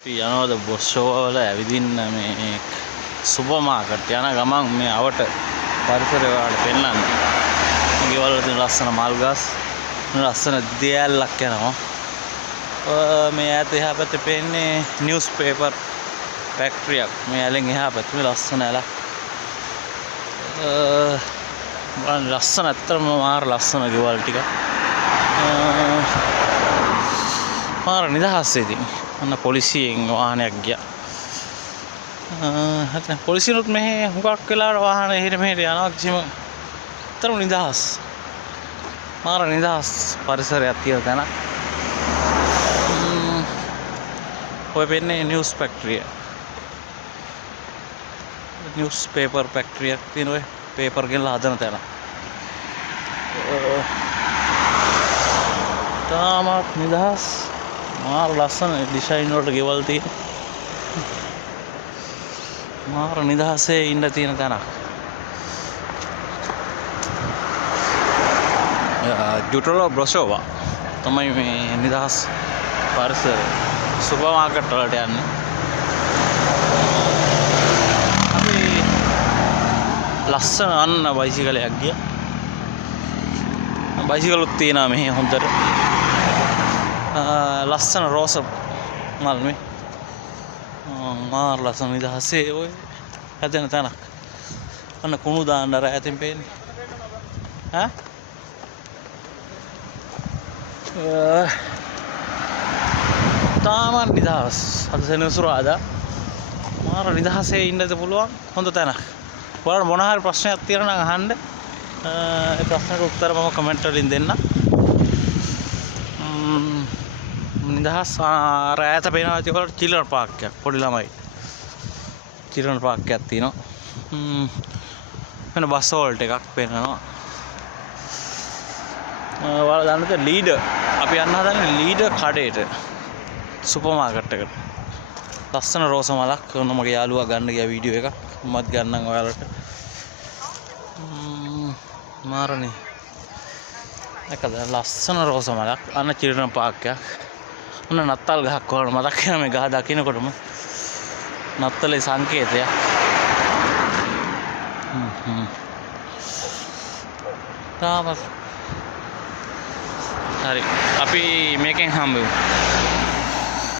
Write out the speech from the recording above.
යනවාද බොස්සෝවල ඇවිදින්න මේ super market යන ගමන් මේ අවට පරිසරය වලට පෙන්නන්න. ගෙවල් වල තියෙන ලස්සන මල් ගස්, ලස්සන දියැලක් යනවා. මේ ඈත එහා පැත්තේ පේන්නේ නිවුස් පේපර් ෆැක්ටරියක්. මේ ඇලෙන් එහා පැත්තේ මේ ලස්සන ඇලක්. බලන්න ලස්සන ඇත්තටම මාර ලස්සන ගෙවල් ටික. මාර නිදහසේදී අන්න පොලිසියෙන් වාහනයක් ගියා. හතන පොලිසියනුත් මෙහෙ හුඟක් වෙලාවට වාහන එහෙට මෙහෙට යනවා කිසිම තරම් නිදහස්. මාර නිදහස් පරිසරයක් තියෙන තැන. ඔය වෙන්නේ නිවුස් ෆැක්ටරිය. නිවුස් පේපර් ෆැක්ටරියක් තියෙන ඔය පේපර් ගෙනලා හදන තැන. තාමත් නිදහස්. මාර ලස්සන ඩිසයින් වලට ගෙවල් තියෙන. මාර නිදහසේ ඉන්න තියෙන තැනක්. ජුටලෝ බ්‍රොෂෝවා තමයි මේ නිදහස් පරිසරය. සුපර් මාකට් වලට යන්නේ. අපි ලස්සන අන්න බයිසිකලයක් ගියා. බයිසිකලුත් තියෙනවා මෙහි හොඳට. ලස්සන රෝස මල් මේ මාර ලස්සන නිදහසේ ඔය හැදෙන තැනක්. අන්න කුණු දාන්න අර ඈතින් පේන්නේ. තාමත් නිදහස්. අද සෙනසුරාදා මාර නිදහසේ ඉන්නද පුළුවන් හොඳ තැනක්. ඔයාලට මොන හරි ප්‍රශ්නයක් තියෙනවා නම් අහන්න. ඒ ප්‍රශ්නට උත්තර මම කමෙන්ට් වලින් දෙන්න. නිදහස් අර ඈත පේනවා ඇති ඔයාලට චිල්ඩ්‍රන් පාක් එකක්. පොඩි ළමයි චිල්ඩ්‍රන් පාක් එකක් තියෙනවා. වෙන බස් හෝල්ට් එකක් පේනවා. ඔයාලා දන්නද ලීඩර් අපි යන්න හදන්නේ ලීඩර් කඩේට සුපර් මාකට් එකට. ලස්සන රෝස මලක් ඔන්න මගේ යාළුවා ගන්න ගියා වීඩියෝ එකක්. මමත් ගන්නම් ඔයාලට. මාරනේ. එකද ලස්සන රෝස මලක් අන්න චිල්ඩ්‍රන් පාක් එකක්. ඔන්න නත්තල් ගහක් වල මතක් වෙනවා මේ ගහ දකින්නකොටම. නත්තලේ සංකේතයක්. තාමත් හරි අපි මේකෙන් හම්බෙමු.